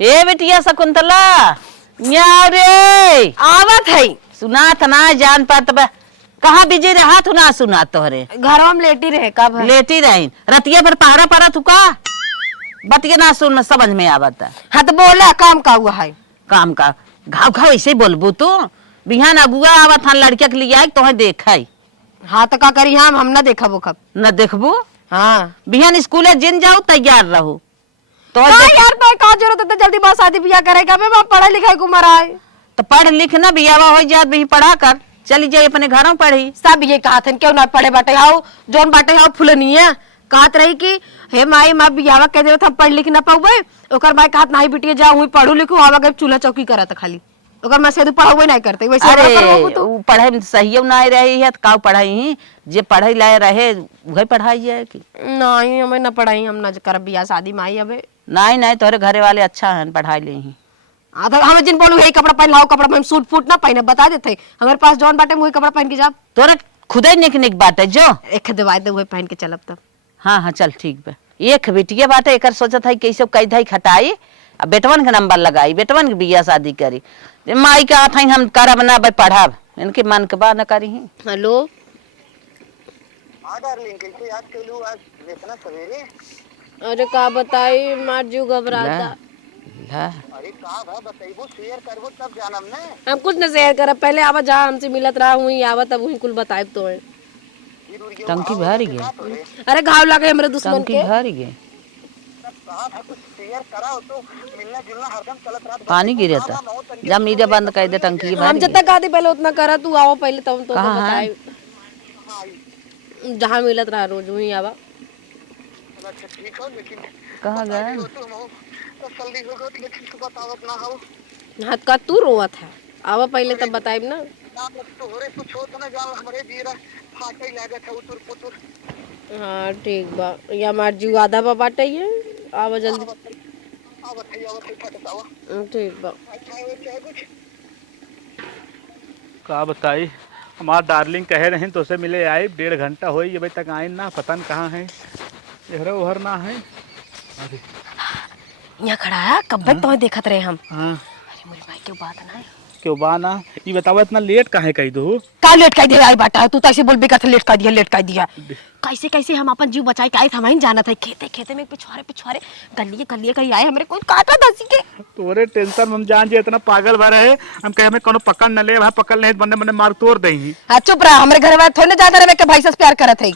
ए बेटिया शकुंतला न्याव रे आवत है। सुनात ना जान पात बा कहाँ बिजी रहा तू ना सुना तोहरे घरों में लेटी रहे कब है? लेटी रही रतिया पर पहरा पड़ा तू का बतिया ना सुन समझ में आवत। हाँ तो बोला काम का हुआ है। काम का घाव घाव ऐसे बोलबू तू बिहान अगुआ आवत हन लड़किया के लिए तोहे देखा हाँ तो का करी हम ना देखा वो कब न देखबू। हाँ बिहान स्कूल जिन जाओ तैयार रहू तो यार भाई का जरूरत है जल्दी बहुत शादी ब्याह करेगा मैं पढ़ा लिखा को मरा है तो पढ़ लिख ना बियावा हो जात भी पढ़ा कर चली जाए अपने घरों पढ़ी। सब ये कहा थे क्यों ना पढ़े बाटे हाउ जोन बाटे हाउ फुलनिया कहत रही कि हे माई माँ बियावा कह दे हम पढ़ लिख ना पाऊबे ओकर माई कहत नहीं बिटिया जाऊँ हुई पढ़ू लिखू आवा गए चूल्हा चौकी करत खाली ओकर माँ से पढ़ावे नहीं करते वैसे अरे पढ़ाई में सही नहीं रही है का पढ़ाई जे पढ़ाई लाए रहे वही पढ़ाई है कि नहीं हमें ना पढ़ाई हम ना कर बियाह शादी माई अबे नहीं नहीं तोहरे घरे वाले अच्छा है पढ़ाई ले ही हम जिन बोलू हे कपड़ा पहन लाओ कपड़ा में सूट फूट ना पहने बता देते हमारे पास जौन बाटे वही कपड़ा पहन के जा तोरा खुद ही निक निक बाटे जो एक दवाई दे वही पहन के चलब तब। हाँ हाँ चल ठीक बा एक बेटिया बाटे एक सोचत है कैसे कई धाई खटाई अब बेटवन के नंबर लगाई बेटवन के बियाह शादी करी माई का हाथ हम करब ना पढ़ब इनके मन के बा न करी। हेलो हाँ डार्लिंग कैसे याद कैलू आज इतना सवेरे। अरे का बताई मार जीव घबराता। अरे का भा बताइबो शेयर करबो तब जानम ने। हम कुछ न शेयर करब पहले आवा जा हमसे मिलत रहा हुई आवत अब हुई कुल बताइब तो है। टंकी भर गई अरे घाव लगे हमरे दुश्मन के भर गई शेयर कराओ तो मिलना जुलना हरदम चलत रहा। पानी गिरे था जब मीडिया बंद कर दे टंकी हम जितना कहती पहले उतना करा तू आओ पहले तब तो बताए जहाँ मिलत रहा रोज हुई आवा। अच्छा ठीक हो लेकिन कहाँ गए जल्दी होगा लेकिन तू बतावत ना हो। हाथ का तू रोवत है आवा पहले तब बताइब ना। ना तो होरे कुछ होत ना जान हमरे जीरा फाटे लागत है उतुर पुतुर। हाँ ठीक बा या मार जीव आधा बा बाटे ये आवा जल्दी आवत है फटतावा। ठीक बा अच्छा हो चाहे कुछ का बताई हमार डार्लिंग कहे रहे तो से मिले आए 1.5 घंटा हो अभी तक आए ना पता न कहाँ है इधर उधर ना है। अरे यहाँ खड़ा है कब तो देखत रहे हम। हाँ अरे मोरी भाई क्यों बात ना क्यों बा ना ये बताओ इतना लेट काहे कही दो का लेट कर दिया आई बाटा तू तो ऐसे बोल बेकार लेट कर दिया कैसे कैसे हम अपन जीव बचाए के आए हम ही जाना था खेते खेते में पिछवाड़े गलिए कहीं आए हमरे कोई काटा दसी के तोरे टेंशन हम जान जे इतना पागल भरे है हम कहे हमें कोनो पकड़ न ले भाई पकड़ ले बंदे बंदे मार तोड़ दही। हां चुप रहा हमरे घर वाले थोड़े ज्यादा रे के भाई से प्यार करत है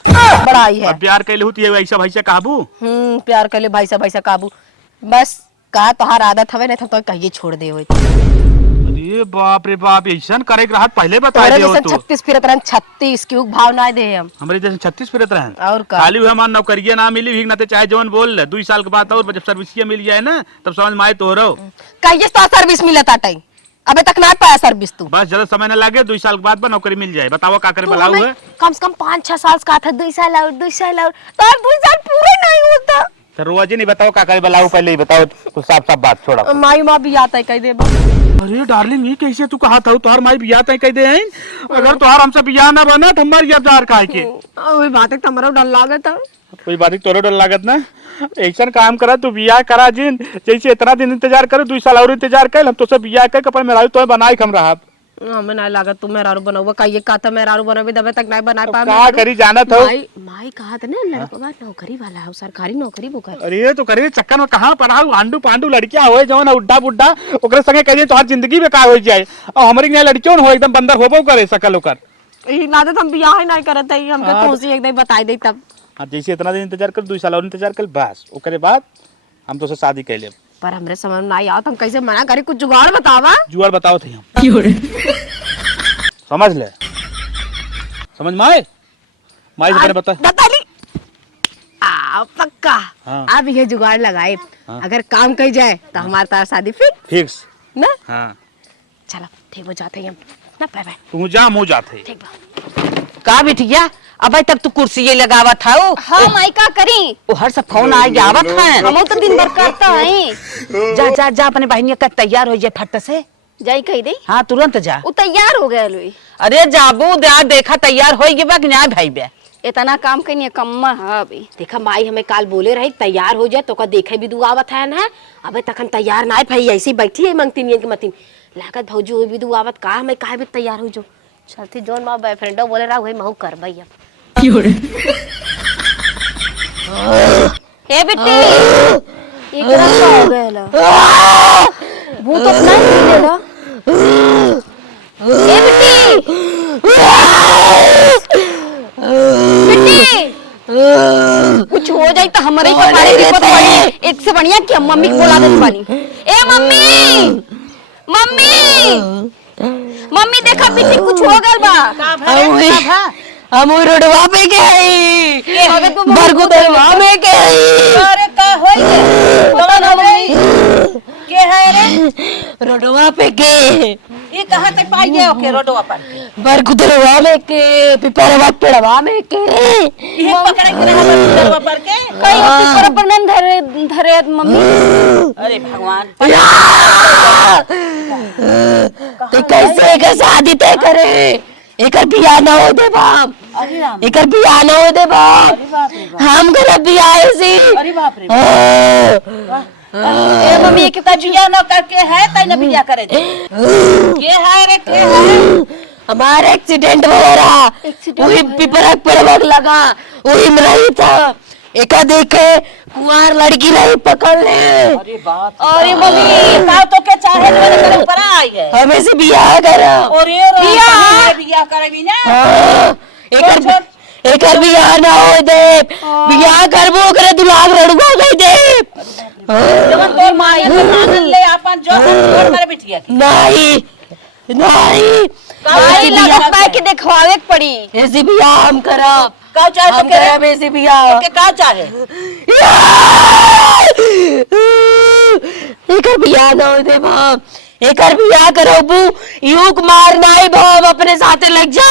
बड़ा आई है प्यार कैले होती है ऐसा भाई से काबू प्यार कर ले भाई से काबू बस का तोहार आदत हवे नहीं तो कहिए छोड़ दे होई। अरे बाप रे बाप ऐसन करे के राहत पहले बता तोरे दे हो जैसे तो 36 फिरत रहन 36 क्यों भाव ना दे हम हमरे जैसे 36 फिरत रहे और का खाली हुआ मान नौकरिया ना मिली भी ना ते चाहे जवन बोल ले 2 साल के बाद और जब सर्विसिया मिल जाए ना तब समझ में आए तो रहो कहिए तो सर्विस मिलत आटे अबे तक ना पाया सर्विस तू बस ज्यादा समय न लगे 2 साल के बाद नौकरी मिल जाए बताओ का करे बुलाऊ है कम से कम 5-6 साल का था 2 साल और 2 साल और तो 2 साल पूरे नहीं होता तो रोज ही नहीं बताओ का करे बुलाऊ पहले ही बताओ तो साफ बात छोड़ा माई माँ भी आता है कह दे अरे डार्लिंग ये कैसे तू कहा था तोहर माई बियाह तय कह दे हैं अगर तोहर हमसे बियाह ना बना तो हमार याद जार काहे के ओए बात है तमरा डर लागत है कोई बात तोरे डर लागत ना ऐसा काम करा तू बियाह करा जिन जैसे इतना दिन इंतजार करो 2 साल और इंतजार कर हम तो सब बियाह कर अपन मेरा तो बनाई हम रहा हमें ना लागत तू मेरारू बनोबा कहिए का था मेरारू बनोबे दबे तक नहीं बना पा का करी जाना था माई कहा था ना लड़का नौकरी वाला है सरकारी नौकरी बुकर अरे तो करे चक्कर में कहां पढ़ाऊ आंडू पांडू लड़कियां होए जवन उड्डा बुड्डा ओकरे संगे कहिए तोहर जिंदगी बेकार हो जाए और हमरी ने लड़कियों हो एकदम बंदर होबो करे सकल ओकर ई नाते हम बियाह ही नहीं करत है हमके खुशी एकदम बताई दे तब अब जैसे इतना दिन इंतजार कर 2 साल और इंतजार कर बस ओकरे बाद हम तो से शादी कर ले पर हमरे समझ में नहीं आओ हम कैसे मना करे कुछ जुगाड़ बतावा जुआर बताओ थे हम समझ ले समझ माए माए से बता बता ली आ पक्का हाँ। अब ये जुगाड़ लगाए हाँ। अगर काम कर जाए तो हमारे तार शादी फिक्स ना हां चलो ठीक हो जाते हैं हम ना बाय बाय तू जा मुंह जाते ठीक बा का बिटिया अबे तक तू कुर्सी ये लगावा था हाँ माई का करी वो हर सब फोन आ जावत है हम तो दिन भर करता है जा जा जा अपने बहनिया का तैयार हो जाए फट से जाई कही दे हाँ तुरंत जा वो तैयार हो गया लोई अरे जाबू देखा तैयार हो गए बा कि ना भाई बे इतना काम कहीं कम्मा है अभी। देखा माई हमें काल बोले रही तैयार हो जाए तो का देखे भी दुआवत है ना। अबे तखन तैयार ना है भाई, ऐसी बैठी है मंगती नहीं है कि मतीन लागत भौजी हो भी दुआवत का हमें काहे भी तैयार हो जो। चलती जोन माँ बॉयफ्रेंड बोले रहा वही महू कर भैया। ए बेटी एकरा का हो गया भूत अपना ही लेला। ए बेटी बेटी कुछ हो जाए तो हमारे को सारे विपद पड़ी। एक से बढ़िया कि हम मम्मी को बुला देते बानी। ए मम्मी मम्मी मम्मी देखा बेटी कुछ हो गल बा। हम रोडवा पे गए बरगुदरवा में गए। अरे का होई रे पता ना मम्मी के है रे रोडवा पे गए ये कहां से पाई गए ओके रोडवा पर बरगुदरवा में के पिपरवा पेड़वा में के ये पकड़े के रहा रोडवा पर के कहीं ऊपर पर न धरे धरे मम्मी। अरे भगवान तो कैसे के शादी तय करे एकर बियाह ना हो दे बाप। अरे राम एकर बियाह ना हो दे बाप। बाप रे बाप हम गलत बियाह ऐसी अरे बाप रे ए मम्मी के का बियाह न करके है तै न बियाह करे दे के है रे के है हमारा एक्सीडेंट वगैरह वही पिपरक पर लगा वही में रही था। एका देखे कुंवार लड़की नहीं पकड़ ले। अरे बाप अरे मम्मी का तो के चाहे मेरे घर ऊपर आई है हमें से बियाह करा और ये बियाह करेगी ना एकर बियाह ना हो दे बियाह करबो करे दुलाग रड़ुआ गई दे। जब तोर माई के मांगन ले अपन जो छोड़ मारे बिटिया की नहीं नहीं काई लागत बा के देखवावे के पड़ी। ऐसी बियाह हम करब का चाहे हम करब ऐसी बियाह के का चाहे एकर बियाह ना हो दे बाप। एकर बियाह करबू युग मार नहीं बाप अपने साथे लग जा।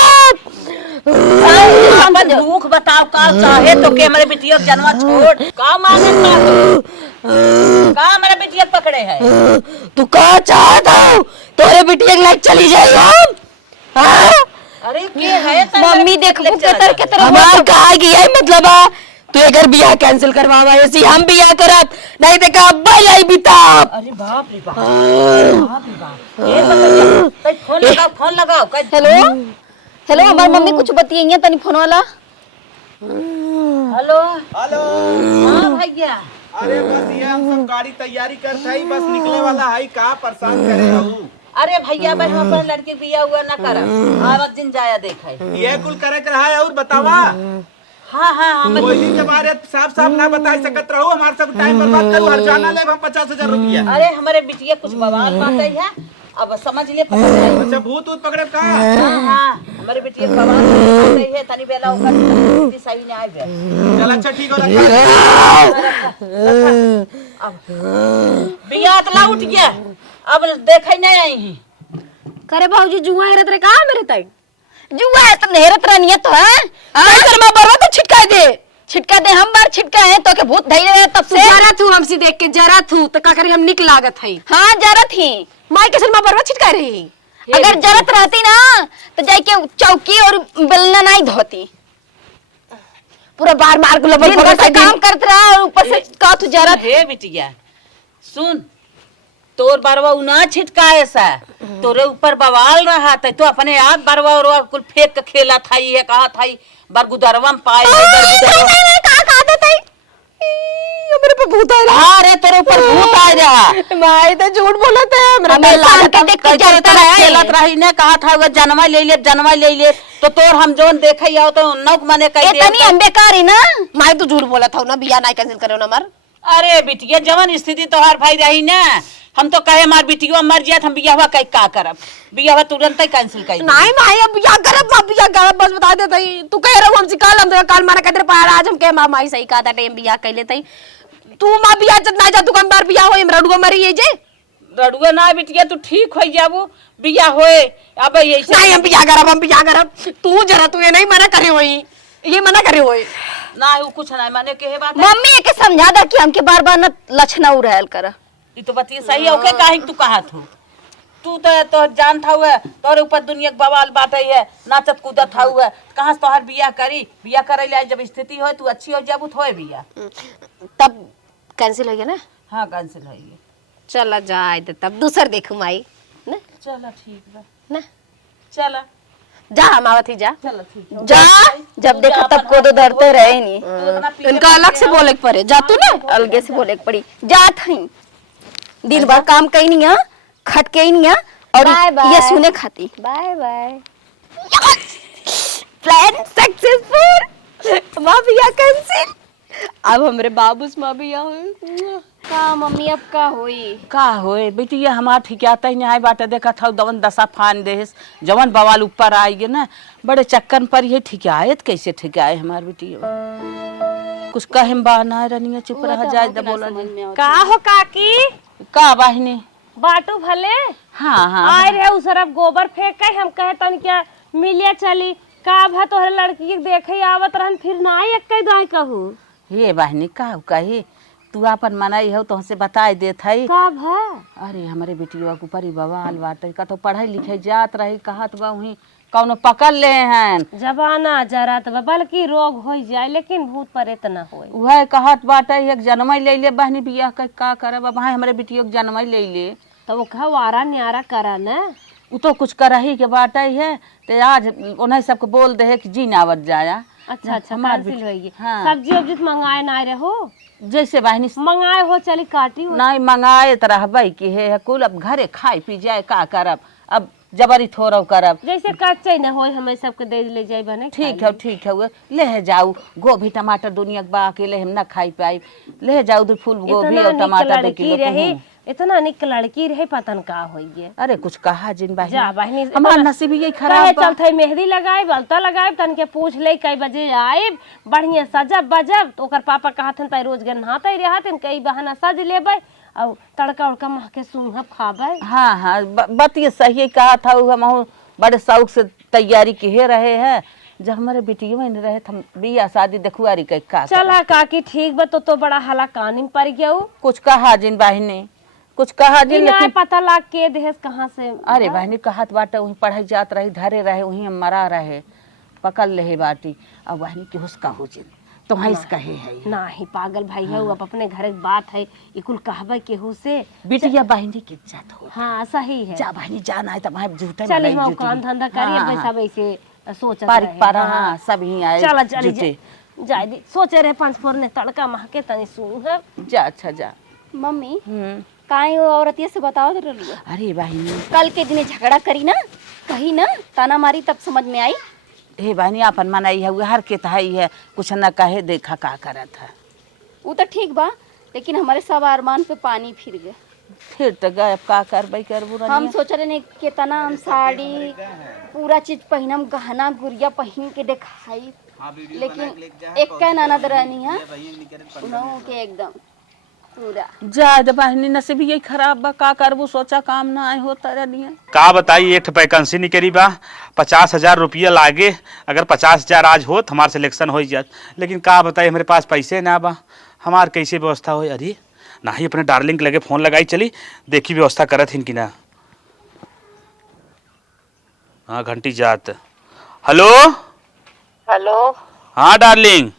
अपन दुख बताओ का चाहे तो के मेरे बिटिया जन्मा छोड़ का मांगे का मेरे बिटिया पकड़े है तू का चाहता हूँ तोरे बिटिया के लायक चली जाए हम। हाँ? अरे के है मम्मी देखो केतर केतर हमार कहा कि यही मतलब है तू एकर बियाह कैंसिल करवावा ऐसी हम बियाह करब नहीं ते का अब्बा लाई बिताब। अरे बाप रे बाप बाप रे बाप ये बताइए फोन लगाओ हेलो हेलो हमार मम्मी कुछ बतियाइए तनी फोन वाला। हेलो हेलो हां भैया अरे बस ये हम सब गाड़ी तैयारी करता ही बस निकले वाला है का परेशान करे रहू। अरे भैया भाई हम अपन लड़की बिया हुआ ना करब आवत दिन जाया देखे ये कुल करे के रहा है और बतावा हाँ हाँ हम कोई के बारे साफ साफ ना बता सकत रहू हमारे सब टाइम बर्बाद करू हर जाना ले हम 50,000 रुपया। अरे हमारे बिटिया कुछ बवाल बात है अब समझ लिए पकड़ ले। अच्छा भूत ऊत पकड़े का हाँ हाँ हमारे बिटिया बवाल बात है तनी बेला ओकर सही नहीं आए बे चल अच्छा ठीक हो रखा अब बिया तो ला उठ गया अब देखे नहीं आई ही करे भाऊजी जुआ हेरत रे का मेरे तई जुआ है तो नेरत रहनी है तो है कर मैं बरवा तो छिटका दे हम बार छिटका है तो के भूत धैले है तब से जरा तू हमसे देख के जरा तू तो का करी हम निक लागत है। हाँ जरत ही माई के सलमा बरवा छिटका रही अगर जरत रहती ना तो जाके चौकी और बेलना नहीं धोती पूरा बार मार गुलब दिन भर से काम करत रहा और ऊपर से का तू जरत हे बिटिया सुन तोर बरवा ना छिटका ऐसा तोरे ऊपर बवाल रहा था तो अपने आप बरवा और कुल फेंक के खेला था ये कहा था बरगुदरवा में पाए मेरे पे भूत आ रहा अरे तेरे ऊपर भूत आ रहा माई तो झूठ बोलत है मेरा हमें लागत के देख के जरता है। खेलत रही ने कहा था वो जन्मा ले ले तो तोर हम जोन देखे आओ तो नौक मने कह दे इतनी हम बेकारी ना माई तू झूठ बोलत हो ना बिया नहीं कैंसिल करो ना मर। अरे बिटिया जवन स्थिति तोहार भाई रही ना हम तो कहे हमार बिटिया मर जात हम बियाह कई का करब बियाह तुरंत ही कैंसिल कर नहीं भाई अब बिया करब अब बिया करब बस बता दे तई तू कह रहा हमसे काल मारा कहते पार आज हम के माई सही कहा था टाइम बिया कर लेतई तू मां बिया जत ना जा तू कम बार बिया होए रडुआ मरी ये जे रडुआ ना बिटिया तू ठीक हो जाबू बिया होए अब ये नहीं हम बिया करब तू जरा तू ये नहीं मना करे होई ये मना करे होई ना वो कुछ नहीं माने के बात मम्मी के समझा दा कि हमके बार-बार न लक्षणा उड़ायल कर ई तो बतिया सही है ओके काहे तू कहत हो तू तो जान था हुआ तोरे ऊपर दुनिया के बवाल बाटे है, नाचत कूदत था हुआ, कहाँ से तोहर बिया करी, बिया करे ले जब स्थिति हो तू अच्छी हो जाबू तो बिया। तब कैंसिल हो गया ना? हाँ कैंसिल है ये। चला जाए तो तब दूसर देखू माई ना। चलो ठीक बा ना चला जा हम आवत ही जा। चलो ठीक है। जा जब देखा तब को तो डरते रहे नहीं। इनका अलग से बोले के पड़े जा तू ना। अलगे से बोले के पड़ी जात हई दिन भर काम कई नहीं है, खट के ही नहीं है और बाय बाय। ये सुने खाती bye bye. Plan successful. Mafia cancel. अब हमरे बाबूस माफिया हो। का मम्मी अब का होई? का होए बेटी ये हमार ठिकाता ही नहीं आए बाटे, देखा था दवन दशा फान देस जवन बवाल ऊपर आएगे ना, बड़े चक्कर पर ये ठिकायत कैसे ठिकाए हमार बेटी। कुछ कहें बा ना रनिया चुप रह जाए द बोला नहीं। का हो काकी? का बाहिनी बाटू भले हाँ हाँ आए रहे उसरफ गोबर फेंक के हम कहे तन क्या मिलिया चली का भा तोहरे लड़की के देखे आवत रहन फिर ना आई एक दाई कहू ये बाहिनी का कही तू अपन मनाई हो तो हमसे बताई देत है। का भा? अरे हमारे बेटिया के ऊपर ही बवाल बाटे का तो पढ़ाई लिखाई जात रही कहत बा वही कौनो पकड़ ले हैं जबाना जरा तो बल्कि रोग हो जाए लेकिन भूत पर इतना होए। वह कहत बाटे एक जन्मई ले ले बहनी बियाह का करब अब भाई हमारे बेटियों के जन्मई ले ले तो वो कहा वारा न्यारा करा ना। उ तो कुछ करही के बाटे है तो आज उन्हें सबको बोल दे कि जी नावत जाया। अच्छा अच्छा हमार कैंसिल होई। हाँ। सब्जी उब्जी तो मंगाए ना रहे हो? जैसे बहनी मंगाए हो चली काटी हो। नहीं मंगाए तो रहबई की है कुल अब घरे खाई पी जाए का करब अब जबरी थोड़ा करब। जैसे कच्चे न होए हमें सबके दे ले जाए बने। ठीक है वो ले जाऊ गोभी टमाटर दुनिया के बा के ले हम ना खाई पाई ले जाऊ दो फूल गोभी और टमाटर दे किलो रही इतना निक लड़की रहे पतन का होइए। अरे कुछ कहा जिन जा बहनी बहनी हमार नसीब यही कहे खराब बा। चल थे मेहंदी लगाए बलता लगाए तन के पूछ ले कई बजे आए बढ़िया सजब बजब तो ओकर पापा कहत त रोज गन नहाते रहत कई बहाना सज लेबै और तड़का उड़का मह के सुंघब खाबै। हाँ हाँ बतिए सही कहा था हम बड़े शौक से तैयारी किए रहे हैं जब हमारे बेटियों में रहे हम बिया शादी देखुआरी के का चला काकी ठीक बा तो बड़ा हला कानी में पड़ गया कुछ कहा जिन बहनी कुछ कहा जिन बिना लेकिन पता लाग के देहस कहाँ से। अरे बहनी कहत बाटे वहीं पढ़ाई जात रही धरे रहे वहीं हम मरा रहे पकड़ ले बाटी अब बहनी के हुस्का हो जिन तो वहीं से कहे है नाही पागल भाई है वो अब अपने घर की बात है इकुल कहबे केहू से बिटिया बहनी की इज्जत हो। हाँ सही है। जा बहनी जाना है तब हम झूठे में चलिए नहीं हम जुटेंगे। काम धंधा करिए भाई सब ऐसे सोच पारिक पारा हाँ सब ही आए चला चली जुटे। जाए दी सोचे रहे 5 फोरने तड़का महके तनी सूंघ। जा अच्छा जा। मम्मी काहे वो औरतिया से बताओ तो रलियो अरे बहनी कल के दिने झगड़ा करी ना कही ना ताना मारी तब समझ में आई। हे बहनी अपन मनाई है हर के तहाई है कुछ न कहे देखा का करत है। वो तो ठीक बा लेकिन हमारे सब अरमान पे पानी फिर गए। फिर तो गए अब का करबई करबू हम सोच रहे ने कितना हम साड़ी पूरा चीज पहनम गहना गुड़िया पहन के दिखाई लेकिन एक का ननद रहनी है उन्हों के एकदम पूरा जा बहनी नसीब यही खराब बा का करबू सोचा काम ना आए होता रहनी है। का बताई एक वैकेंसी निकली बा 50,000 रुपया लागे अगर 50,000 आज होत हमार सिलेक्शन हो जात लेकिन का बताई हमारे पास पैसे ना बा हमार कैसे व्यवस्था हो। अरे ना ही अपने डार्लिंग लगे फोन लगाई चली देखी व्यवस्था करत हिन कि ना। हाँ घंटी जात। हेलो हेलो हाँ डार्लिंग।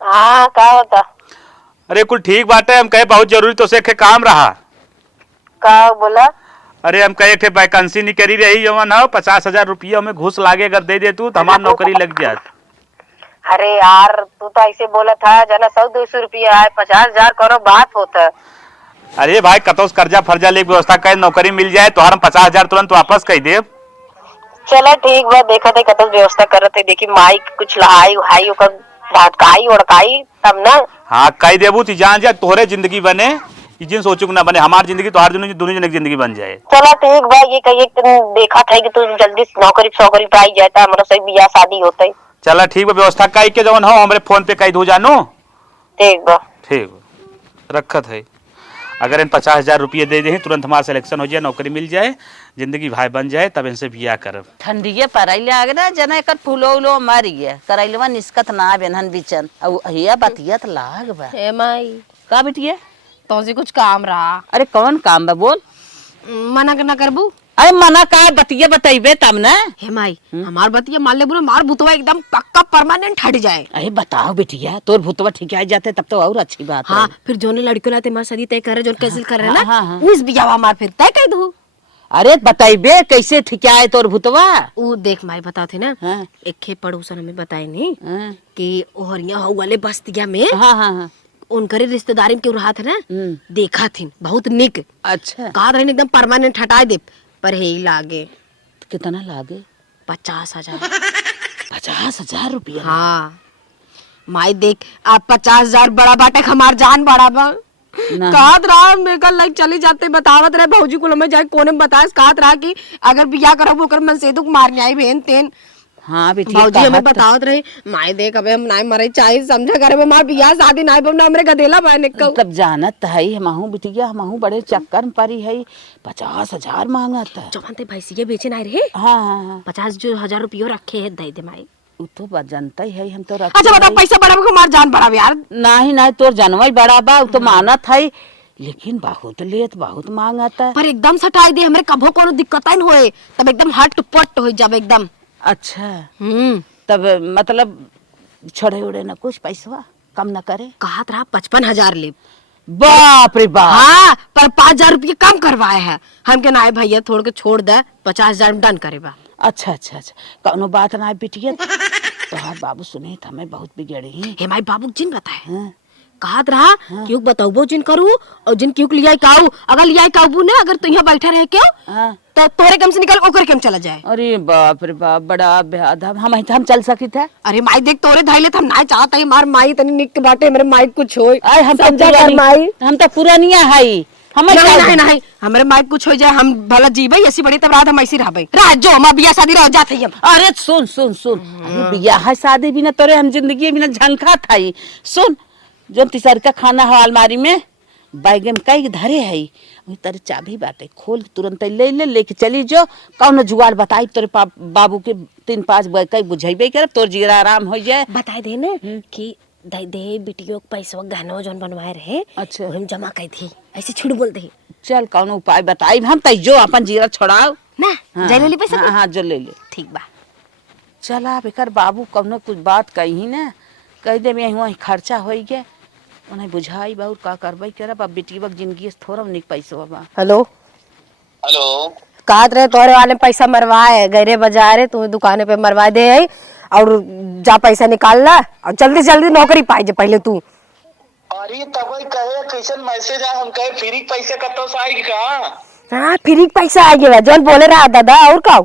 हाँ का होता? अरे कुल ठीक बात है हम कहे बहुत जरूरी तो से काम रहा का बोला? अरे हम कहे वैकेंसी निकली रही जवन हो 50,000 रुपया हमें घूस लागे अगर दे दे तू तो हमार नौकरी लग जात। अरे यार तू तो ऐसे बोला था जना 100-200 रुपया है 50,000 करो बात होता। अरे भाई कतो कर्जा फर्जा ले व्यवस्था कर नौकरी मिल जाए तो हम 50,000 तुरंत वापस कर दे। चला ठीक बा देखा थे कतो व्यवस्था करत है देखी माई कुछ लहाई उहाई ओकर भातकाई उड़काई तब ना। हाँ कह देबू ती जान जा तोहरे जिंदगी बने जिन सोचू ना बने हमारी जिंदगी तोहार दोनों जन की जिंदगी बन जाए। चला ठीक बा ये कही देखा था कि तू जल्दी नौकरी सोकरी पाई जाता हमारा सही बियाह शादी होता है। चला ठीक बा व्यवस्था कई के जवन हो हमारे फोन पे कह दो जानो। ठीक बा ठीक रखत है अगर इन 50,000 रुपये दे दे तुरंत हमारा सिलेक्शन हो जाए नौकरी मिल जाए जिंदगी भाई बन जाए तब इनसे बियाह करब। ठंडीए परैले आगे ना जना एक फूलो उलो मारी है करैलवा निस्कत ना बेनहन बिचन अब हिया बतिया तो लाग बा। हे माई का बिटिया तो से कुछ काम रहा। अरे कौन काम बा बोल। मना ना करबू अरे मना का बतिया बताइबे तब ना। हे माई हमार बतिया मान ले बोले मार भूतवा एकदम पक्का परमानेंट हट जाए। अरे बताओ बिटिया, तोर भूतवा ठीक आ जाते तब तो और अच्छी बात हाँ है। फिर जोने लड़के लाते मार शादी तय करे जो कैंसिल कर रहे ना हाँ, हाँ। उस बियाह मार फिर तय कर दो। अरे बताइबे कैसे ठीक आए तोर भूतवा। वो देख माई बताते ना हाँ। एक खे पड़ोसन हमें बताए नहीं हाँ कि ओहरिया हो वाले बस्तिया में हाँ हाँ। उनकरे रिश्तेदारी में क्यों रहा था ना देखा थी बहुत निक अच्छा कहा रहे एकदम परमानेंट हटाए दे पर हे लागे कितना लागे? 50,000। 50,000 रुपया? हाँ माई देख आप 50,000 बड़ा बाटे हमार जान बड़ा बा कहत रहा मेरे लाइक चली जाते बतावत रहे भौजी को में जाए कोने में बतास कहत रहा कि अगर बियाह करब ओकर मन से दुख मारने आई बहन तेन। हाँ बिटिया भौजी हमें कहत- बतावत रहे माई देख अबे हम नाई मरे चाहे समझा करे में मार बियाह शादी नाई बम ना हमरे गदेला बहने को तब जानत है हमहू बिटिया, हमहू बड़े चक्कर में पड़ी है। 50,000 मांगत है। जवान ते भैंसिया बेचे ना रहे हाँ हाँ हाँ 50,000 रुपया रखे है दे दे माई। उ तो जानता ही है हम तो अच्छा बता पैसा बड़ा हमार जान बड़ा यार। नहीं नहीं तोर जानवा ही बड़ा बा, उ तो मानत है लेकिन बहुत लेत बहुत मांगत है। पर एकदम सटाई दे हमरे कभो कोनो दिक्कत न होए तब एकदम हट पट हो जाब एकदम। अच्छा तब मतलब छोड़े उड़े न कुछ पैसा कम न करे? कहत रहा 55,000 ले। बाप रे बाप। हाँ पर 5,000 रुपये कम करवाए है हम के ना भैया थोड़ के छोड़ दे 50,000 डन करे बा। अच्छा अच्छा अच्छा कौनो बात ना बिटिया। तोहार बाबू सुने त हमें बहुत बिगड़ी ही। हे माई बाबू जिन बताए हाँ। कहत रहा क्यों बताऊबो जिन करू और जिन क्यों लिया काऊ अगर लिया काऊ ने अगर तू यहाँ बैठा रहे क्यों हाँ। तो तोरे कम से निकल ओकर कम चला जाए। अरे बाप रे बाप बड़ा बेअदब। हम चल सकी था। अरे माई देख तोरे धैले हम ना चाहता है मार माई तनी निक के बाटे मेरे माई कुछ होए अरे हम तो समझा कर माई हम तो पुरानिया है। हमें नहीं नहीं नहीं हमारे माई कुछ हो जाए हम भला जीबे ऐसी बड़ी तब रात हम ऐसी रहबे रात जो हम बियाह शादी रह जाते हम। अरे सुन सुन सुन अरे बियाह शादी बिना तोरे हम जिंदगी बिना झंखा था ही। सुन जो तीसर का खाना है अलमारी में बैगन कई धरे है वही तेरे चाबी बाटे खोल तुरंत ले लेके चली जो कौन जुगाड़ बताई तोरे बाबू के 3-5 कई बुझेबे कर तोर जीरा आराम हो जाए। बताए दे ना कि दे दे बिटियों के पैसा गहना जोन बनवाए रहे अच्छा हम जमा कर थी ऐसे छुड़ बोल दे चल कौन उपाय बताई हम तै जो अपन जीरा छोड़ाओ ना जाय ले पैसा हाँ, हाँ जो ले ले ठीक बा। चला बेकर बाबू कौनो कुछ बात कही ना कह दे मैं वहीं खर्चा हो गए उन्हें बुझाई बहुत का करबई करब। अब बेटी बक जिंदगी से थोड़ा निक पैसा बा। हेलो हेलो कहत रहे तोरे वाले पैसा मरवाए गैरे बाजार तू दुकाने पे मरवा दे है और जा पैसा निकाल ला और जल्दी जल्दी नौकरी पाई जे पहले तू। अरे तब कहे कैसन मैसेज आ हम कहे फ्री पैसे कतो से आई का। हाँ फ्री पैसा आ गया जोन बोले रहा दादा और का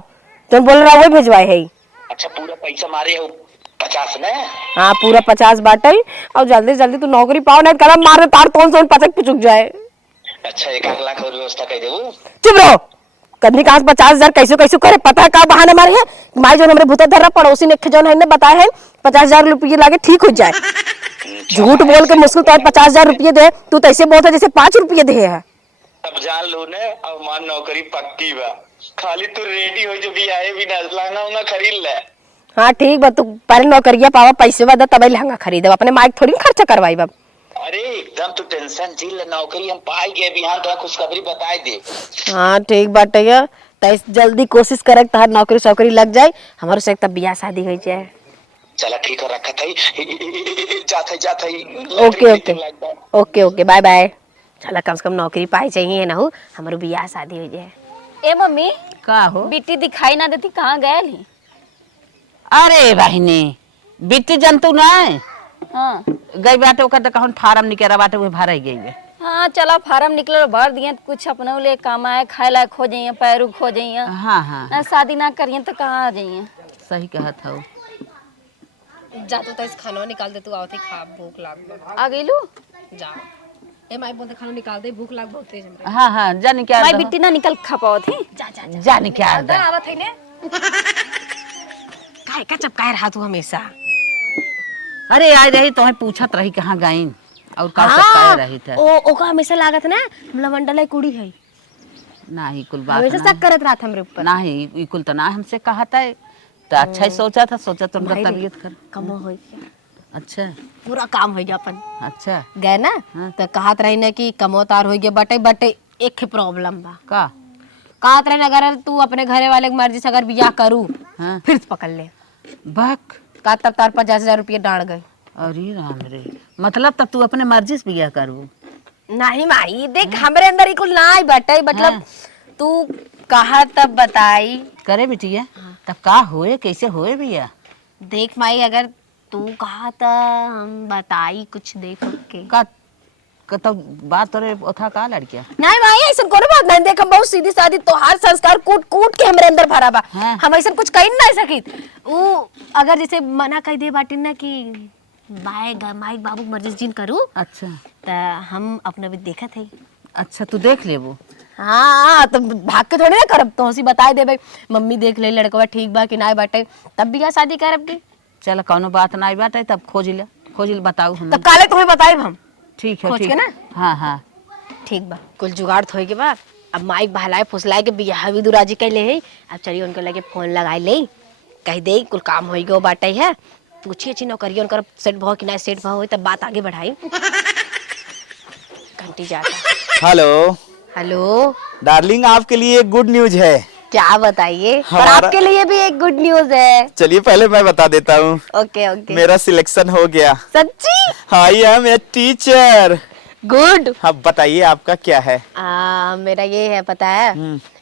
जोन बोले रहा वही भेजवाए है। अच्छा पूरा पैसा मारे हो 50 ने? हाँ पूरा 50 बाटे और जल्दी जल्दी तू नौकरी पाओ नहीं कलम मार तार तोन सोन पचक पुचुक जाए। अच्छा 1 लाख और व्यवस्था कर देबू। चुप रहो कदनी कहा 50,000 कैसे कैसे करे पता है का बहाना मारे है माई जो हमारे भूत धरा पड़ोसी ने जो है बताया है 50,000 रुपये लागे ठीक हो जाए। झूठ बोल के मुश्किल तो 50,000 रुपये दे तू तो ऐसे बोलता जैसे 5 रुपये दे है। अब जान लो ने अब मान नौकरी पक्की बा खाली तू रेडी हो जो भी आए बिना लहंगा उंगा खरीद ले। हाँ ठीक बा तू पहले नौकरिया पावा पैसे वादा तब लहंगा खरीदे अपने माइक थोड़ी खर्चा करवाई बाब। अरे एकदम तू टेंशन झील नौकरी हम पाई गए बिहान तो खुशखबरी बताए दे। हाँ ठीक बाटे तैस जल्दी कोशिश करे तार नौकरी सौकरी लग जाए हमारे से तब बियाह शादी हो जाए। चला ठीक है रखा थई जाते okay okay okay okay bye bye. चला कम से कम नौकरी पाई चाहिए ना हो हमारे बियाह शादी हो जाए। ए मम्मी का हो बिट्टी दिखाई ना देती कहाँ गए ली? अरे बहिनी बिट्टी जंतु ना हाँ गई बाटे ओकर तो कहन फार्म निकरा बाटे वो भराई गई है। हाँ चला फार्म निकल भर दिए कुछ अपने लिए काम आए खाए लायक हो जाइए पैरू खो जाइए हाँ हाँ ना शादी ना करिए तो कहाँ आ जाइए। सही कहत हो। जा तो तैस खाना निकाल दे तू आवती खा भूख लाग आ गई लू जा ए माई बोलते खाना निकाल दे भूख लाग बहुत तेज हमरे। हाँ हाँ जाने क्या माई बिट्टी ना निकल खा पाओ थी। जाने क्या आवत है ने काहे का चपकाए रहा तू हमेशा। अरे आई रही तो पूछत रही कहाँ गई और का सब रही थे। ओ ओका हमेशा लागत ना लवंडा कुड़ी है ना ही कुल बात हमेशा शक करत रहत हमरे ऊपर। ना ही कुल तो ना हमसे कहा था तो अच्छा ही सोचा तो उनका तबीयत कर कम हो गया अच्छा पूरा काम हो गया अपन अच्छा गए ना तो कहत रही ना कि कमोतार हो गया बटे बटे एक प्रॉब्लम बा का कहत रहे अगर तू अपने घरे वाले की मर्जी से अगर बियाह करू हाँ। फिर से पकड़ ले। बक का तब तार 50,000 रुपये डाल गए। अरे राम रे, मतलब तब तू अपने मर्जी से बिया करबू? नहीं माई देख हमरे अंदर कुल ना आई बटे मतलब हाँ। तू कहा तब बताई। करे बिटिया तब का होए, कैसे होए बिया? देख माई अगर तू कहा तो हम बताई कुछ देख के। का तब बात तोरे ओथा का लड़किया? नहीं भाई ऐसा कोनो बात नहीं। देख हम बहुत सीधी सादी तोहार संस्कार कूट कूट के हमरे अंदर भरा बा। हाँ। हम ऐसा कुछ कही नहीं सकित। ऊ अगर जैसे मना कर दे बाटिन ना कि माई बाबू मर्जी जिन करू अच्छा त हम अपना भी देखत है। अच्छा तू देख लेबू? हाँ तो भाग के थोड़ी ना करब, तो हसी बताई दे भाई मम्मी देख ले लड़कवा ठीक बा कि ना बाटे तब बियाह शादी करब की। चल कौनो बात ना बाटे तब खोज ले बताऊ हम। तब काले तुम्हें बताई हम। ठीक है खोज ठीक के ना? हाँ हाँ ठीक बा कुल जुगाड़ थोई के बाद अब माइक बहलाए फुसलाए के बियाह भी दुराजी कैले है। अब चलिए उनके लगे फोन लगाई ले कह दे कुल काम होई गो बाटे है। पूछिए अच्छी नौकरी उनकर सेट भाव कि ना सेट भाव हो तब बात आगे बढ़ाई। घंटी जाता। हेलो हेलो डार्लिंग, आपके लिए एक गुड न्यूज है। क्या बताइए? और हमारा- आपके लिए भी एक गुड न्यूज है। चलिए पहले मैं बता देता हूँ। Okay okay. मेरा सिलेक्शन हो गया। सच्ची? I am a teacher. Good. अब बताइए आपका क्या है? मेरा ये है पता है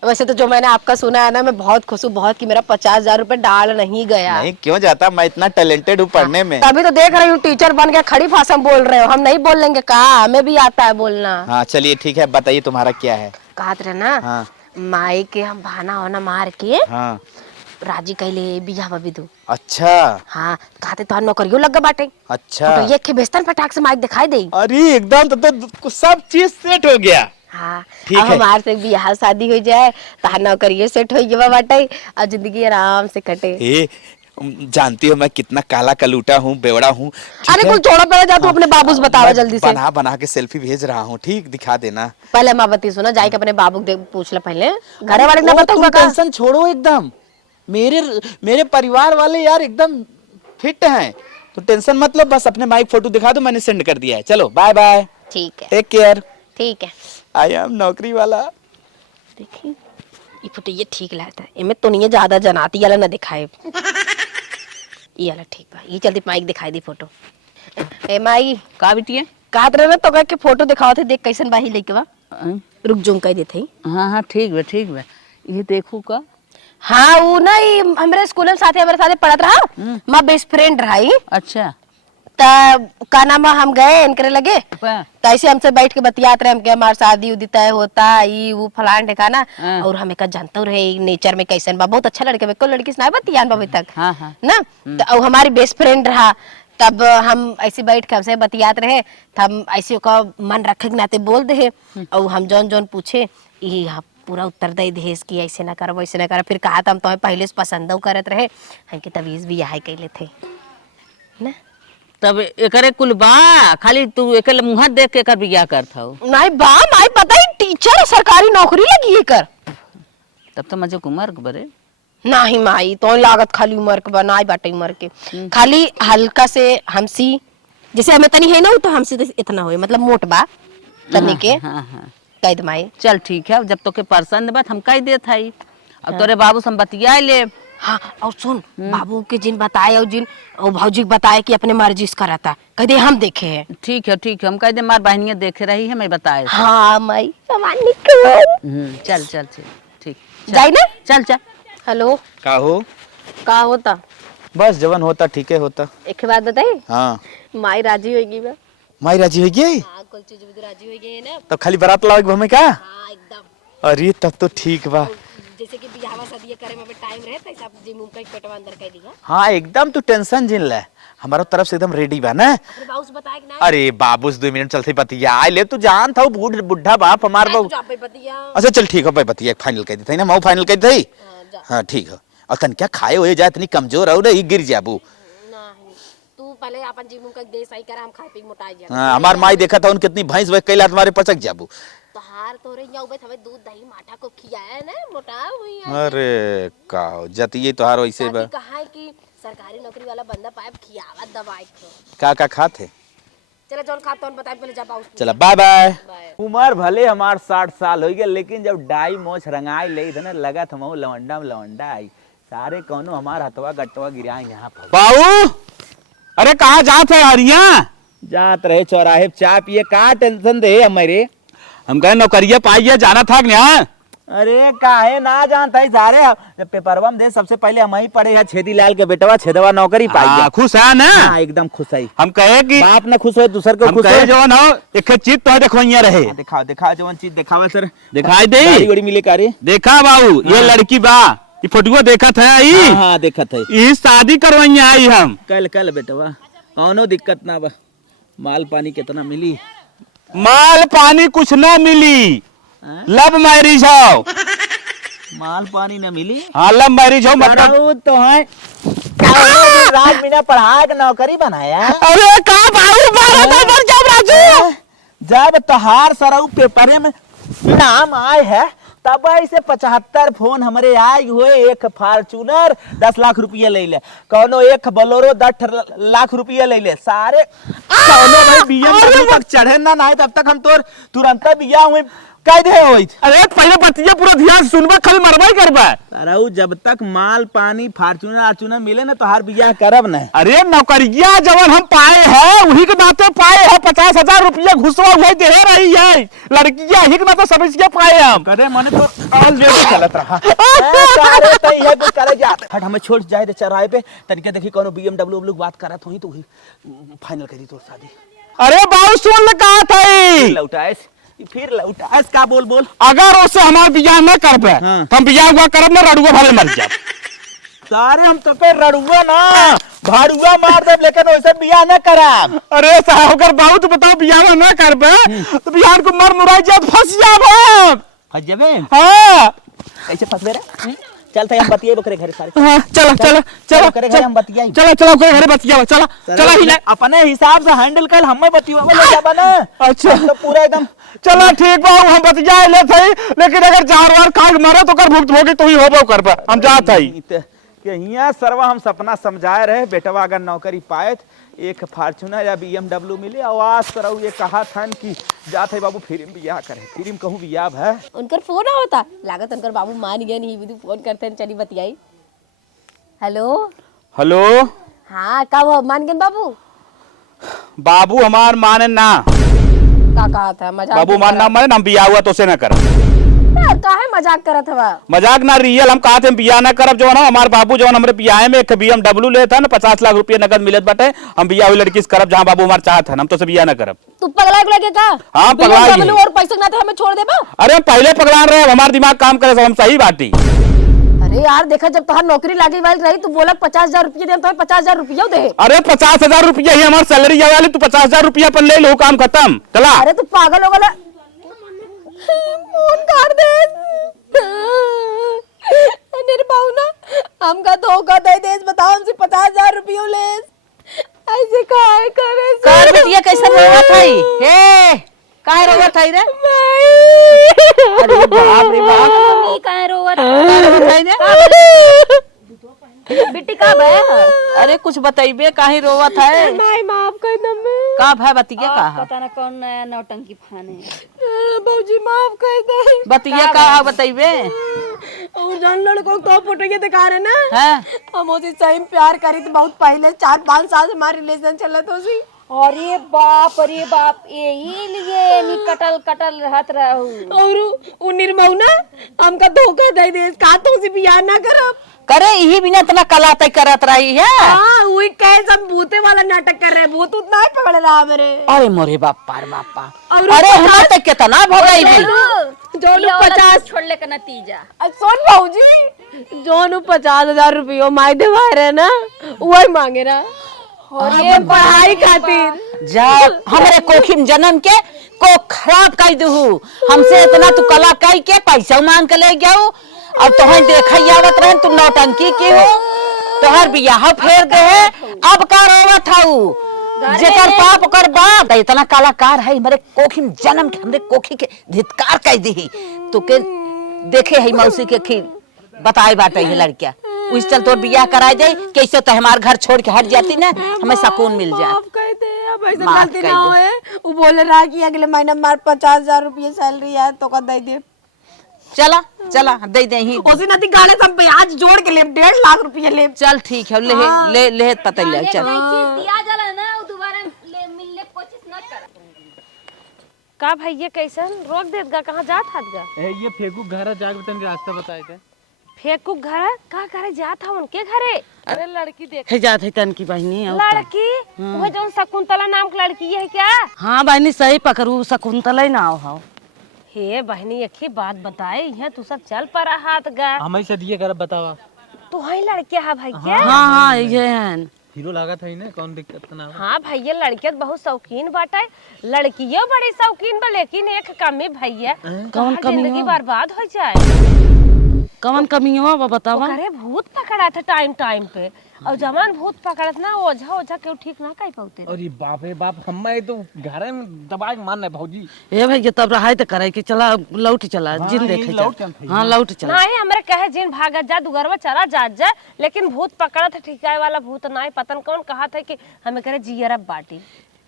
वैसे तो जो मैंने आपका सुना है ना मैं बहुत खुश हूँ बहुत कि मेरा 50,000 रुपए डाल नहीं गया। नहीं क्यों जाता, मैं इतना टैलेंटेड हूँ पढ़ने में। तभी तो देख रही हूँ टीचर बन के खड़ी भाषा बोल रहे हो। हम नहीं बोल लेंगे कहा, हमें भी आता है बोलना। हाँ चलिए ठीक है, बताइए तुम्हारा क्या है? कहत रहे ना हाँ माई के हम बहाना होना मार के हाँ। राजी कैले बियाह बबी दू। अच्छा हाँ कहते तो नौकरियों लग बाटे। अच्छा। तो ये के बेस्तन फटाक से माइक दिखाई दे। अरे एकदम तो सब चीज सेट हो गया। हाँ ठीक अब है। हमारे से बियाह शादी हो जाए तो नौकरियों सेट हो गया बाटे और जिंदगी आराम से कटे। ए जानती हो मैं कितना काला कलूटा हूँ, बेवड़ा हूँ। अरे कुछ छोड़ो पहले जा तू अपने बाबू से बताओ जल्दी से। बना बना के सेल्फी भेज रहा हूँ, ठीक दिखा देना। पहले माँ बती सुना जाके अपने बाबू को पूछ ले पहले घरे वाले ना ओ, बताऊंगा तुम का। टेंशन छोड़ो एकदम। मेरे परिवार वाले यार एकदम फिट हैं, तो टेंशन मत लो। बस अपने माइक फोटो दिखा दो, मैंने सेंड कर दिया है। चलो बाय बाय, ठीक है टेक केयर। ठीक है। आई एम नौकरी वाला। देखी ये फोटो ये ठीक लगता है। इनमें तो नहीं ज्यादा जनाती वाला ना दिखाए। ये वाला ठीक बा। ये जल्दी माइक दिखाई दी फोटो। ए माई का बिटिया? कहत रहे ना तो के फोटो दिखाओ थे देख कैसन बाही लेके बा। रुक जो कह देते। हाँ हाँ ठीक बा ये देखू का। हाँ वो ना ये हमारे स्कूल में साथे हमारे साथे पढ़त रहा माँ बेस्ट फ्रेंड रही। अच्छा तब का नाम हम गए इनके लगे वाह। तो ऐसे हमसे बैठ के बतियात रहे हमके हमार शादी उदी तय होता ये वो फलान ठिकाना। हाँ। और हमें का जानता रहे नेचर में कैसन बा बहुत अच्छा लड़के को लड़की से ना बतियान अभी तक हाँ हाँ ना। तो हमारी बेस्ट फ्रेंड रहा तब हम ऐसे बैठ के हमसे बतियात रहे तो हम ऐसे का मन रखे के नाते बोल दे और हम जौन जौन पूछे ये पूरा उत्तर दे देश की ऐसे ना करो वैसे ना करो। फिर कहा था हम तुम्हें पहले से पसंद करत रहे हमके तवीज भी यही कैले थे ना। तब एकरे कुल बा खाली तू एकल मुंह देख के कर बिया करत हो? नहीं बा माई पता ही टीचर सरकारी नौकरी लगी है कर। तब तो मजे उमर बरे नहीं माई तो लागत खाली उम्र के बनाई बाटे उम्र के खाली हल्का से हमसी जैसे हमें तनी है ना तो हमसे तो इतना होए मतलब मोट बा तनी के हाँ हाँ कह माई। चल ठीक है, जब तो के पसंद बात हम कह देत हई। अब तोरे बाबू से हम बतिया ले। हाँ और सुन बाबू के जिन बताए और जिन और भौजी के बताए कि अपने मर्जी से कराता कह दे हम देखे हैं। ठीक है हम कह दे मार बहनियां देख रही है मैं बताए। हाँ माई चल चल ठीक जाई ना। चल चल। हेलो का हो? का होता? बस जवन होता ठीक है होता। एक बात बताई हाँ माई राजी होगी बा। माई राजी हो गई? हाँ कुल चीज भी राजी हो गई है ना। तब खाली बारात लाओ भूमि का? हाँ एकदम। अरे तब तो ठीक बा। जैसे कि बियाह शादी करे में टाइम रहे तो सब जिम उम का पेटवा अंदर कर दिया। हाँ एकदम तू टेंशन जिन ले, हमारा तरफ से एकदम रेडी बा ना। अपने बाबू से बताया कि ना। अरे बाबू से 2 मिनट चलते बतिया आए ले, तू जान था बुढ़ा बाप हमार बाबू। जा पे बतिया। अच्छा चल ठीक है भाई, बतिया फाइनल कर दी थी ना, मैं फाइनल कर दी। हाँ ठीक है। और तन क्या खाए हो जाए, इतनी कमजोर हो रही गिर जाबू। नहीं तू पहले अपन जिम उम का देश आई कर हम खाए पी मोटा जा। हाँ हमार माई देखा था उन कितनी भैंस वह कैला तुम्हारे पचक जाबू। तो हार तो रे यau बे हमें दूध दही माठा को खियाया ना मोटा हुई है। अरे का जतिये तोहार वैसे बा। कहा है कि सरकारी नौकरी वाला बंदा पाइप खियावा दवाई को। का खाते? चलो जौन खाता हूं बताई पहले जा बाबू चला बाय बाय। उम्र भले हमार 60 साल हो गए, लेकिन जब डाई मोछ रंगाई ले इधर लगा था लवंडा में लवंडा आई सारे कौनो हमार हथवा गटवा गिरा यहाँ पर। बाबू अरे कहाँ जात है हरिया? जात रहे चौराहे चाय पिए, का टेंशन दे हमारे। हम कहे नौकरिया पाइए जाना था यहाँ। अरे काहे ना जानता है सारे, जब पेपरवा में दे सबसे पहले हम ही पढ़े हैं छेदी लाल के बेटवा छेदवा नौकरी पाई। खुश है ना? हाँ, एकदम खुश है। हम कहे कि बाप ना खुश हो दूसर को हम खुश कहे हो। जो ना एक चीज तो देखो यहाँ रहे। दिखाओ दिखाओ जवन चीज दिखावा सर, दिखाई दे? गाड़ी उड़ी मिले का रे? देखा बाबू ये लड़की बा, ये फोटुआ देखा था हाँ, हाँ देखा था। ये शादी करवाई आई हम। कल कल बेटवा कौनो दिक्कत ना बा। माल पानी कितना मिली? माल पानी कुछ ना मिली, लव मैरिज हो। माल पानी न मिली? हाँ लव मैरिज हो मतलब तो है राज मीना पढ़ा के नौकरी बनाया। अरे का बाबू जब तहार सरऊ पेपरे में नाम आए है तब ऐसे 75 फोन हमारे आए हुए, एक फॉर्चूनर 10 लाख रुपया ले ले, कौनो एक बोलेरो 10 लाख रुपया ले ले, सारे कौनो भाई BMW तक चढ़े ना नहीं तब तक हम तोर तुरंत बिया हुए कह दे होई। अरे पहले बतिया पूरा ध्यान सुनबा, खाली मरवाई करबा। अरे जब तक माल पानी फॉर्चूनर आर्चूनर मिले ना तो हर बिया करब ना। अरे नौकरिया जवन हम पाए हैं वही के नाते पाए हैं, 50,000 रुपया घुसवा हुए दे रही है लड़कियां, ही के नाते सब इसके पाए हम। करे मने तो ऑलरेडी चलत रहा सारे तई है भी करे जा। हट हमें छोड़ जाए दे चौराहे पे, तनिके देखी कोनो BMW लोग बात करत होई तो वही फाइनल करी तो शादी। अरे बाबू सुन ले कहा था लौटाएस फिर लौटाएस का बोल बोल। अगर उससे हमार बियाह न करबे हाँ। तो हम बियाह हुआ करब ना रड़ुआ भले मर जाए। सारे हम तो पे रड़ुआ ना भाड़ुआ मार दे, लेकिन वैसे बियाह न कराम। अरे साहब अगर बाबू तो बताओ बियाह न करबे तो बियाह को मर मुराई जाए तो फंस जाब। फंस जाबे? हाँ कैसे फंसबे रे? चल हम बतिये बकरे घर सारे। हाँ चलो चलो चलो करे घर हम बतियाई। चलो चलो कोई घरे बतिया चलो चलो ही ले। अपने हिसाब से हैंडल कर, हमें बतिया ले जाबा ना। अच्छा तो पूरा एकदम चलो ठीक बा हम बतिया ले थे, लेकिन अगर चार बार खाग मारे तो कर भुगत भोगी तो ही होबो करबे हम जात हई कि हिया सरवा हम सपना समझाए रहे बेटवा अगर नौकरी पाए एक फॉर्चूनर या BMW मिले। आवाज सरऊ ये कहा था कि जात है बाबू फिल्म बियाह करे, फिल्म कहूँ बियाह है। उनकर फोन होता लागत उनकर बाबू मान गया नहीं भी फोन करते हैं, चली बतियाई। हेलो हेलो हाँ का वो मान गए बाबू? बाबू हमार माने ना, का कहा था मजाक? बाबू मान ना माने हम बियाह हुआ तो से ना कर। काहे मजाक करत हवा? मजाक ना रियल हम कहा थे बियाह ना करब। जो ना हमार बाबू जो हमारे बियाह में एक BMW ले था ना 50 लाख रुपया नगद मिलत बाटे, हम बियाह हुई लड़की से करब जहाँ बाबू हमार चाहत है, हम तो से बियाह ना करब। तू पगला के का? हाँ पगला और पैसा ना था हमें छोड़ देबा? अरे हम पहले पगला रहे, हमार दिमाग काम करे सब हम सही बाटी। अरे यार देखा जब तोहार नौकरी लागी वाली रही तू बोला 50,000 रुपया दे, तो 50,000 रुपया दे। अरे 50,000 रुपया ही हमारी सैलरी वाली, तू 50,000 रुपया पर ले लो, काम खत्म चला। अरे तू पागल हो गया, फोन काट दे। अरे बाबू ना हमका धोखा दे दे, बताओ हमसे 50,000 रुपया ले, ऐसे काहे करे? कर बिटिया कैसे रोवत हई? हे काहे रोवत हई रे? अरे बाप रे बाप, मम्मी काहे रोवत रोवत हई रे? बिट्टी का बे? अरे कुछ बताइबे काहे रोवत है? नहीं माफ कर दम का भाई बतिया का है? पता ना कौन नया नौटंकी फाने। बाबूजी माफ कर दे। बतिया का है बताइबे? और जान लड़कों को फोटो ये दिखा रहे ना, हैं? हम उसे सही में प्यार करी तो बहुत पहले 4-5 साल से हमारा रिलेशन चला तो उसी। अरे बाप यही लिए नी कटल कटल रहत रहू। और उ निर्मऊ ना हमका धोखा दे दे, का तो उसे बियाह ना करब। करे यही बिना इतना कलाते करत रही है। हाँ वही कहे सब भूते वाला नाटक कर रहे, भूत उतना ही पकड़ रहा मेरे। अरे मोरे बापा रे बापा, और अरे हम तो कितना भगाई भी। जोनू 50 छोड़ले का नतीजा। सुन भाऊजी, जोनू 50,000 रुपया माई देवा रहे ना वही मांगे ना, और ये पढ़ाई खातिर जा हमारे कोखिम जन्म के को खराब कर दू, हमसे इतना तू कला कई के पैसा मांग के ले गयो। अब तोहर देखा आवत रहे तू नौटंकी की हो, तोहर बियाह फेर दे है। अब का रोवत हऊ? जेकर पाप कर बाप इतना कलाकार है हमारे कोखिम जन्म के, हमरे कोखी के धिक्कार कह दी। तो के देखे है मौसी के खीर बताए बाटे है लड़किया, उस चल तोर बियाह कराए जाए कैसे तो हमार घर छोड़ के हट जाती ना, हमें सुकून मिल जाए। माफ कर दे, अब ऐसे माफ गलती कर ना दे। होए। वो बोल रहा कि अगले महीने मार 50,000 रुपये सैलरी है तो का दे दे। चला चला दे दे ही उसी नदी गाड़े हम ब्याज जोड़ के ले 1.5 लाख रुपये ले। चल ठीक है ले ले पता ले चल दिया जला ना वो दोबारा मिलने की कोशिश न कर। का भैया कैसन रोक देत गा कहाँ जात हाथ गा ये फेंकू घर जाके तन रास्ता बताए थे। फेंकू घर का करे जात हा उनके घरे। अरे लड़की देख है जात है तन की बहनी लड़की वो जो शकुंतला नाम की लड़की है क्या? हाँ बहनी सही पकड़ू शकुंतला ही नाव हो। हे बहनी एक ही बात बताए यहाँ तू सब चल पड़ा हाथ गा हमें से दिए कर बतावा। तू है लड़के हा भैया? हाँ हाँ ये है हीरो लगा था इन्हें कौन दिक्कत ना। हाँ भैया लड़के बहुत शौकीन बाटे लड़कियों बड़ी शौकीन बा लेकिन एक कमी भैया कौन कमी जिंदगी हो? बर्बाद हो जाए। कौन कमी हो बतावा। अरे भूत पकड़ा था टाइम टाइम पे और जमान भूत पकड़त ना ओझा ओझा क्यों ठीक ना कह पाते। अरे बाप रे बाप हमें तो घर में दबाए मान है भौजी। ए भैया तब रहाय तो करे कि चला लौट चला जिन देखे लौट चल। चल। हाँ लौट चला नहीं हमरे कहे जिन भागत जा दुगरवा चला जात जा लेकिन भूत पकड़ा था ठिकाए वाला भूत नहीं पतन कौन कहा था कि हमें करे जियरब बाटी।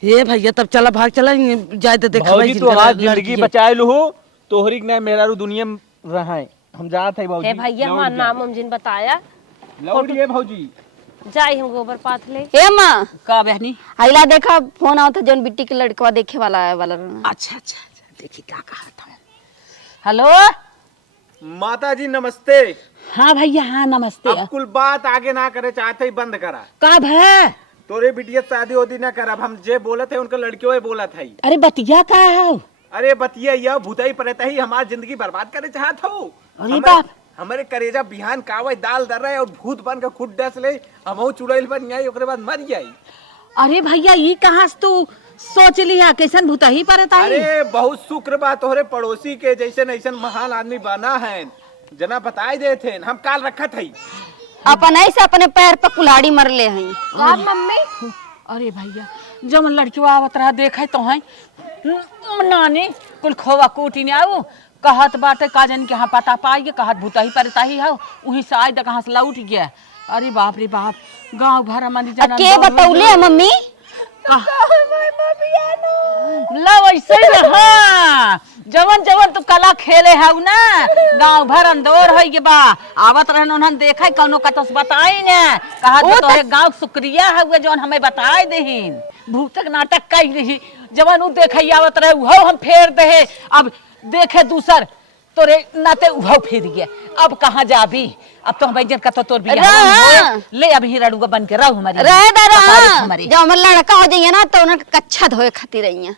हे भैया तब चला भाग चला जाए तो देखा भौजी तो आज जिंदगी बचाए लू तोहरी ने मेरा रू दुनिया में रहा है हम जात है भौजी। हे भैया हमारा नाम हम जिन बताया लौट ये भौजी। जाई हम गोबर पाथ ले। ए माँ का बहनी। आइला देखा फोन आवता जौन बिट्टी के लड़कवा देखे वाला है वाला रहना। अच्छा अच्छा देखी क्या कहा था। हेलो माता जी नमस्ते। हाँ भैया हाँ नमस्ते। अब कुल बात आगे ना करे चाहते ही बंद करा। कब है? तोरे बिटिया शादी होती ना कर अब हम जे बोला थे उनका लड़कियों ही बोला था। अरे बतिया का है? अरे बतिया यह भूताई पड़ता ही हमारी जिंदगी बर्बाद करे चाहत हो। अरे बाप। हमारे करेजा बिहान कावे दाल दर रहे और भूत बन के खुद डस ले हम चुड़ैल बन जाई ओकरे बाद मर जाई। अरे भैया ये कहाँ से तू सोच लिया कैसन भूता ही परता है? अरे बहुत शुक्र बा तोहरे पड़ोसी के जैसे ऐसा महान आदमी बना है जना बताए दे थे हम काल रखत है। अपन ऐसे अपने पैर पे कुल्हाड़ी मर ले हैं। मम्मी अरे भैया जब लड़कियों आवत रहा देखे तो है नानी कुल खोवा कूटी ने आओ कहत बाटे का जन के यहाँ पता पाइए कहत भूता ही परता ही हो वहीं से आए कहाँ से लौट गया। अरे बाप रे बाप गांव भर मंदी जना के बतौले है मम्मी? लो ऐसे हाँ जवन जवन तू कला खेले है ना गांव भर अंदोर हो गए बा आवत रहन उन्हन देखे कौनो का तस बताई ने कहा तोरे गांव शुक्रिया है जवन हमें बताए देहिन भूतक नाटक कई रही जवन उ देखे आवत रहे वो हम फेर दे अब देखे दूसर तोरे नाते उहो फिर गया अब कहाँ जाबी अब तो भैया का तो तोर भी ले अब ही रड़ुआ बन के रहो हमारी रहे दरा जब हमर लड़का हो जाइए ना तो उनका कच्छा धोए खातिर रही।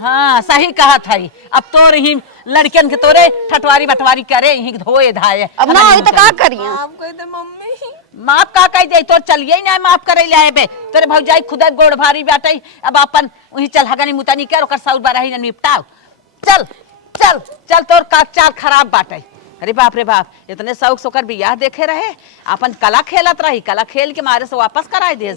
हाँ सही कहा था अब तोर ही लड़कियन के तोरे ठटवारी बटवारी करे ही धोए धाए अब ना होई तो का करिए? आप कह दे मम्मी माफ का कह जाई तोर चलिए ना माफ करे ले बे तोरे भौजाई खुदा गोड़ भारी बाटे अब अपन वही चल हगनी मुतानी कर ओकर साउर बारही न निपटाओ चल चल चल तोर का चाल खराब बाटे। अरे बाप रे बाप इतने शौक सोकर बियाह देखे रहे अपन कला खेलत रही कला खेल के मारे से वापस कराए दे